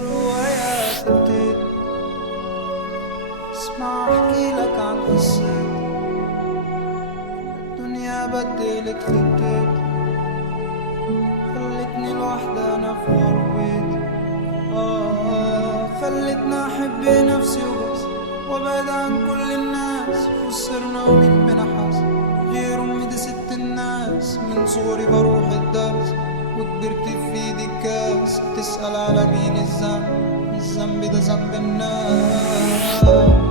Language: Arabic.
الرواية تبتدي. اسمع احكي لك عن قصة الدنيا بدلت خطتي، خلتني لوحدي انا في غربتي. خلتني احب نفسي وبس، وابعد عن كل الناس، وصرنا ومين بنحاس غير امي دي ست الناس. من صغري بروح الدرس وكبرت في ايدي الكاس، تسأل على مين الذنب، الذنب ده ذنب الناس.